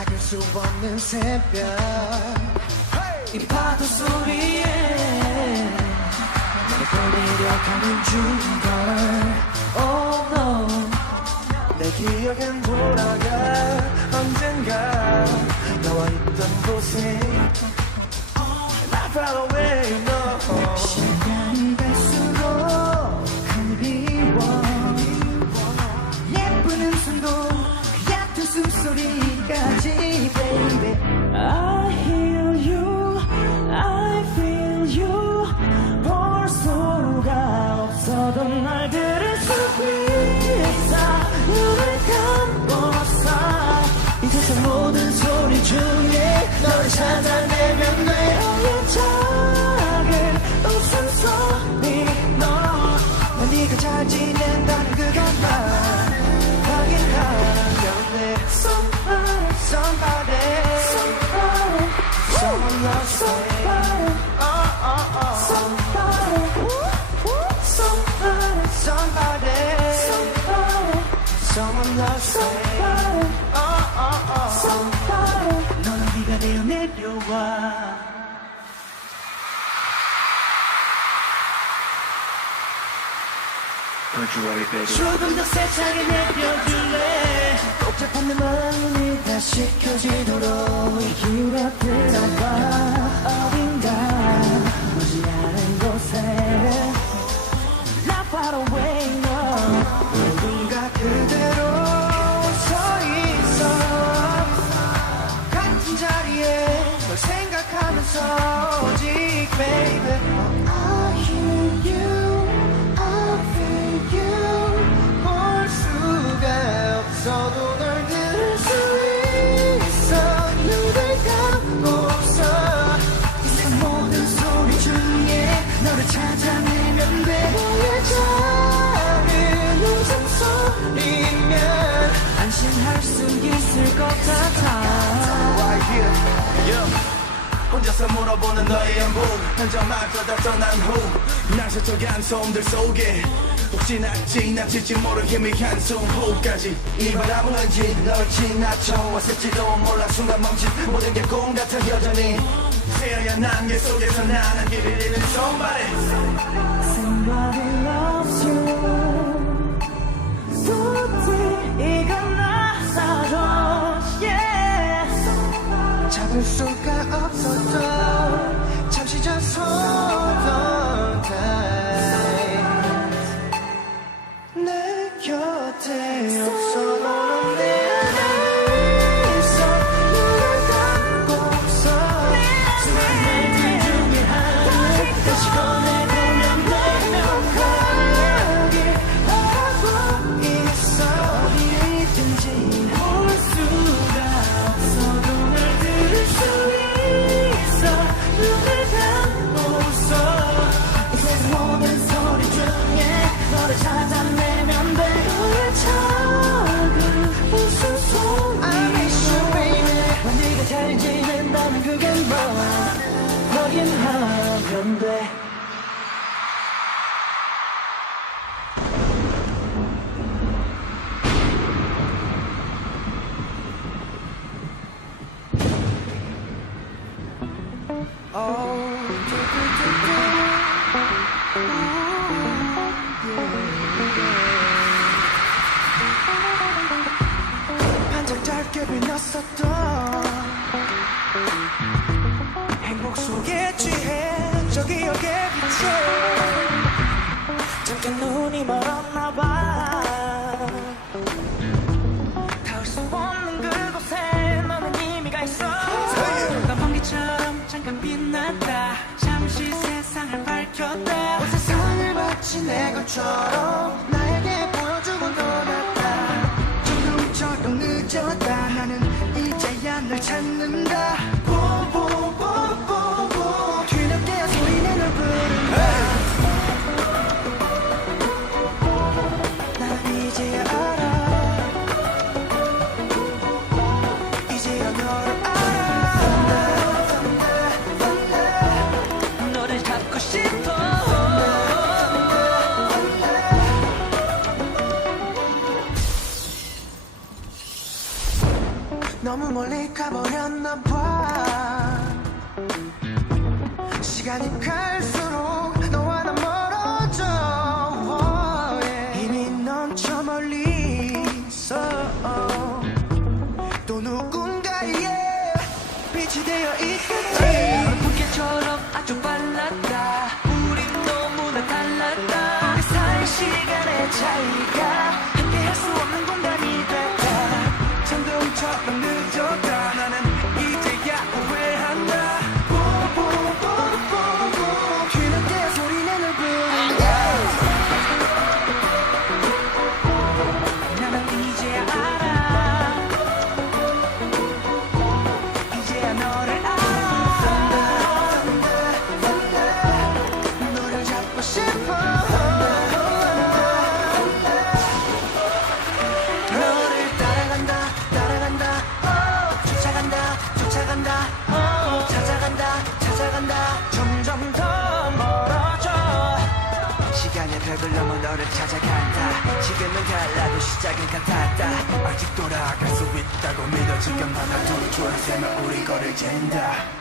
막을 수 없는 새벽 이 파도 소리에 날 끌리려 가는 중걸 Oh no 내 기억엔 돌아가 언젠가 너와 있던 곳에 Not far away no 시간이 갈수록 그리워 예쁜 음성도 그 얕은 숨소리까지 baby I hear you I feel you 볼 수가 없어도 날 들을 수 있어 눈을 감고서 이 세상 모든 소리 중에 너를 찾아내면 돼 작은 웃음소리 넌 네가 잘 지낸다는 그것만 확인하면 돼 Somebody, somebody, somebody Someone loves somebody Somebody, somebody, somebody Somebody, someone loves somebody Somebody 너는 네가 되어 내려와 조금 더 세차게 내려줄래 복잡한 내 마음이 다시 켜지도록 이 기울여 들어봐 어딘가 보지 않은 곳에 Not far away no 누군가 그대로 서있어 같은 자리에 널 생각하면서 오직 baby I hear you 없어도 널 들을 수 있어 눈을 감고서 이 세상 모든 소리 중에 너를 찾아내면 돼 너의 작은 웃음소리면 안심할 수 있을 것 같아 Right here, yeah. 혼자서 물어보는 너의 연보 한점마저다 떠난 후 날 스쳐간 소음들 속에 혹시나 지나칠지 모를 희미한 숨호흡까지 이 바람은 왠지 널 지나쳐 왔을지도 몰라 순간 멈춘 모든 게 꿈 같아 여전히 새하얀 안개 속에서 나는 길을 잃은 somebody Somebody loves you 부디 이건 나사로 yeah 잡을 수가 없었던 잠시 전 소던 내 곁에 없어도 넌 내 안에 있어 눈을 감고서 수많은 중에 하나 다시 꺼내보면 되면 가길 바라고 있어 어디든지 볼 수가 없어도 날 들을 수 있어 눈을 감고서 이 세상 모든 소리 중에 너를 찾아내면 돼 너의 작은 웃음소리 I miss you baby 난 네가 잘 지낸다는 그것만 확인하면 돼 반짝 짧게 빛났었던 행복 속에 취해 저 기억에 비쳐 잠깐 눈이 멀었나봐 닿을 수 없는 그곳에 너는 이미 가 있어 난 번개처럼 잠깐 빛났다 잠시 세상을 밝혔다 온 세상을 마치 내 것처럼 나에게 보여주고 떠났다 조금처럼 늦었다 나는 이제야 널 찾는다 보보보보보 뒤늦게 소리내 널 부른다 나는 이제야 알아 이제야 너를 알아 너를 잡고 싶어 너무 멀리 가버렸나 봐. 시간이 갈수록 너와 나 멀어져. 이미 넌 저 멀리 있어. 또 누군가의 빛이 되어 있겠지. 불빛처럼 아주 빨랐다. 우린 너무나 달랐다. 우리 사이 시간의 차이가 함께할 수 없는 공간이 됐다. 천둥처럼 늦었다. 나는 이제야 후회한다. 뽀뽀뽀뽀뽀 뒤늦게 소리내는 부른다. 나는 이제야 알아. 이제야 너를 알아. 너를 잡고 싶어. 너를 따라간다 따라간다 쫓아간다 쫓아간다 찾아간다 점점 더 멀어져. 시간의 벽을 넘어 너를 찾아간다. 지금은 갈라도 시작은 같았다. 아직 돌아갈 수 있다고 믿어. 지금 하나 둘 줄 세면 우리 거를 잰다.